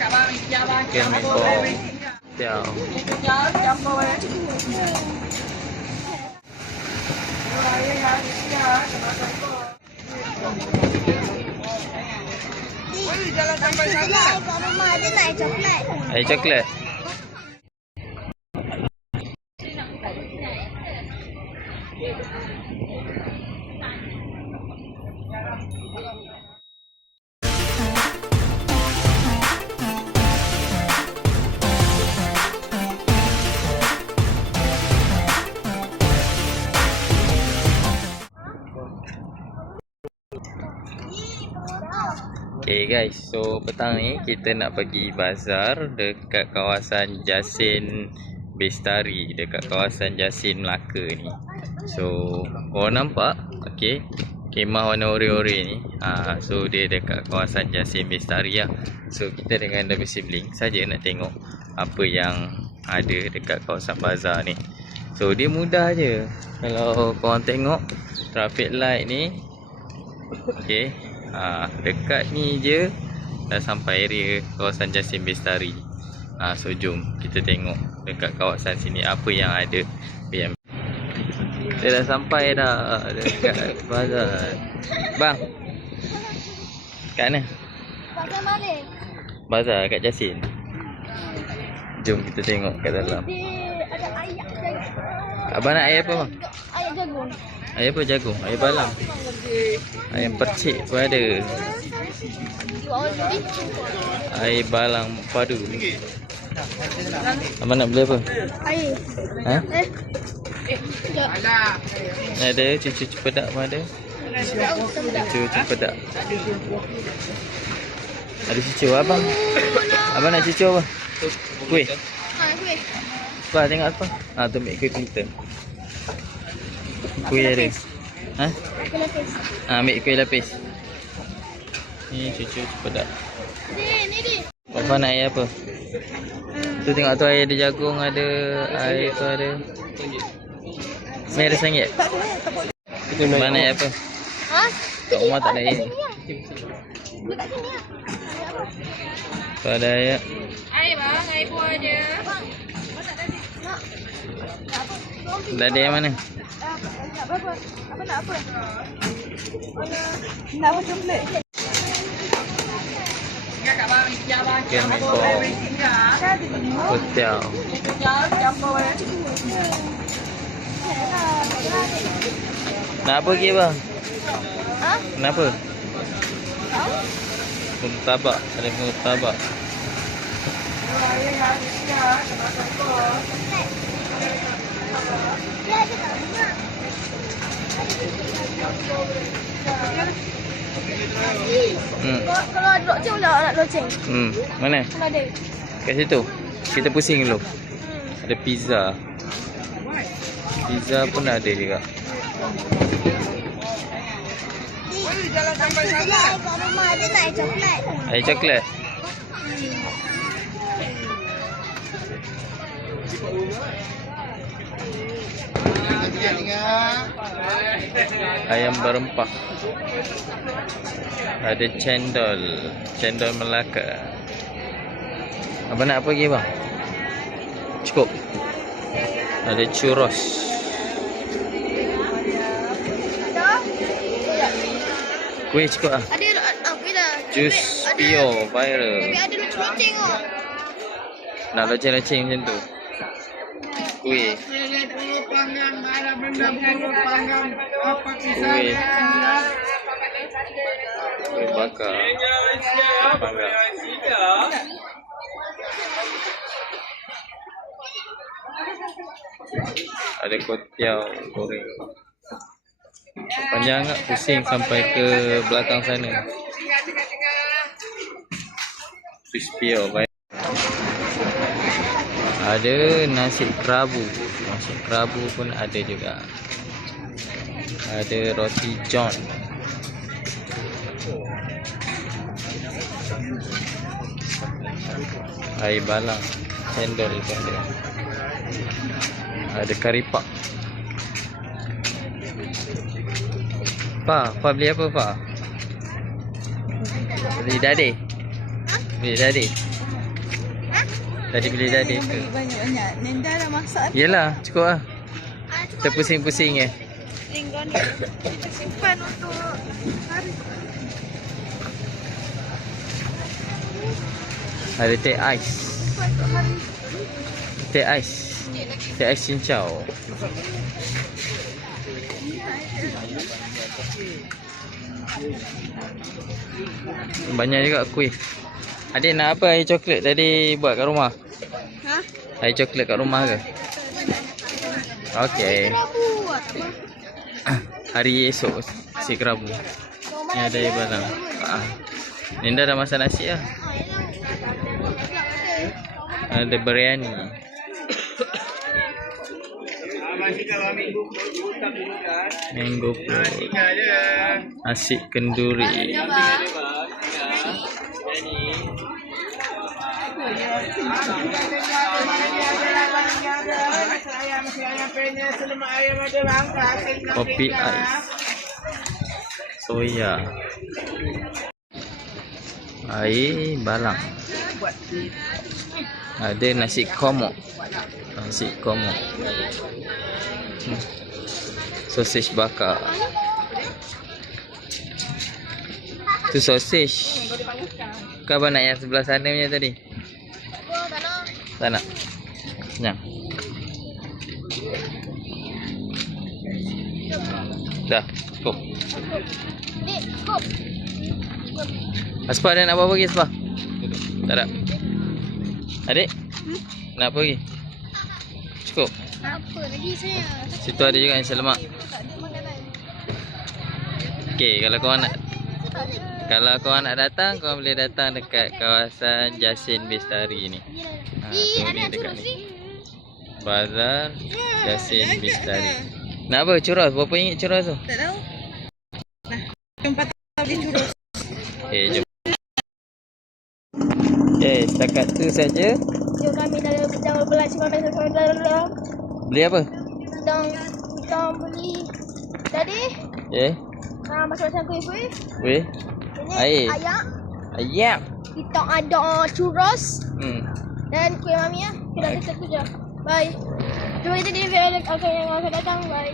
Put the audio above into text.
Kem bom. Tiao. Jalan sampai sana. Kat rumah ada naik coklat. Air coklat. Okay guys, so petang ni kita nak pergi bazar dekat kawasan Jasin Bestari, dekat kawasan Jasin Melaka ni. So korang nampak, okay, kemah warna ore-ore ni. So dia dekat kawasan Jasin Bestari lah. So kita dengan double sibling saja nak tengok apa yang ada dekat kawasan bazar ni. So dia mudah je. Kalau korang tengok traffic light ni, okay, dekat ni je dah sampai area kawasan Jasin Bestari. So jom kita tengok dekat kawasan sini apa yang ada. Kita dah sampai dah dekat bazar. Bang, kat mana? Pakai balik. Bazar kat Jasin. Jom kita tengok kat dalam. Ada ayak jagung. Abang nak air apa bang? Ayak jagung. Air apa jagung? Air balang. Ayam percik pun ada. Air balang padu. Abang nak beli apa? Air. Ha? Ada. Ada cucu cepedak pun ada. Cucu cepedak. Ada cucu abang. Abang nak cucu apa? Kuih. Kuih. Apa tengok apa? Tu ambil kuih kita. Kuih ada. Ha? Kuih lapis. Ambil kuih lapis. Ni cucu cepedak. Ni. Abang nak air apa? Tu tengok tu air ada jagung, ada air tu ada. Ni ada RM1. Mana air apa? Ha? Kat rumah tak ada air. Dekat sini lah. Tu ada air. Air bang, air buah je. Dah ada yang mana? Apa? Apa nak apa? Nak apa coklat? Kem bom. Hotel. Nak apa lagi bang? Ha? Kenapa? Murtabak. Ada murtabak. Kalau ada loceng nak loceng. Mana? Kalau ada. Kat situ. Kita pusing dulu. Ada pizza. Pizza pun ada juga. Jalan sampai sana. Kat rumah ada naik coklat. Air coklat. Ayam berempah. Ada cendol. Cendol Melaka. Abang nak apa lagi bang? Cukup. Ada churros. Kuih cukup lah. Ada kuih dah. Jus Pio viral. Tapi ada loceng oh. Nak loceng-loceng macam tu. Kuih. Kuih. Kuih bakar. Panggang. Ada kotiau goreng. Panjang tak? Pusing sampai ke belakang sana. Crispy oh. Ada nasi kerabu. Nasi kerabu pun ada juga. Ada roti john. Air balang. Cendol pun ada. Ada kari pak. Fa beli apa Fa? Beli dade. Beli tadi. Tadi beli tadi tu. Banyak-banyak. Nenda dah masak. Yelah, cukup lah. Kita pusing-pusing je. Ringgon ni kita simpan untuk hari. Ada teh ais. Simpan untuk hari. Teh ais. Teh ais cincau. Banyak juga kuih. Adik nak apa air coklat tadi buat kat rumah? Ha? Air coklat kat rumah ke? Okey. Buat. Hari esok si kerabu. Ni ada air balang. Linda dah masak nasi lah. Ada biryani. Mango float. Nasi kenduri. Kopi ais. Soya. Air balang. Ada nasi komok. Nasi komok. Sosis bakar. Tu sosis. Kau abang nak yang sebelah sana punya tadi? Tak nak. Kenyang. Dah, cukup. Dik, kop. Aspa ada nak apa lagi Aspa? Tak ada. Adik? Nak apa lagi? Cukup. Apa lagi saya? Situ ada juga nasi lemak. Tak ada makanan. Okey, kalau korang nak datang, korang boleh datang dekat kawasan Jasin Bestari ni. Ada dekat churros ni. ni. Bazar Jasin Bestari. Nak apa? Churros? Berapa ringgit churros tu? Tak tahu. Nah, tempat beli churros. Okey, jom. Okey, setakat tu saja. Jom kami dalam sedang berbelanja dalam. Beli apa? Sedang beli tadi. Okey. Macam-macam kuih-kuih. Weh. Ini Air. ayam. Ayam. Kita ada churros dan kuih mami ya. Kita dekat tu je. Bye. Jumpa kita di video yang akan datang. Bye.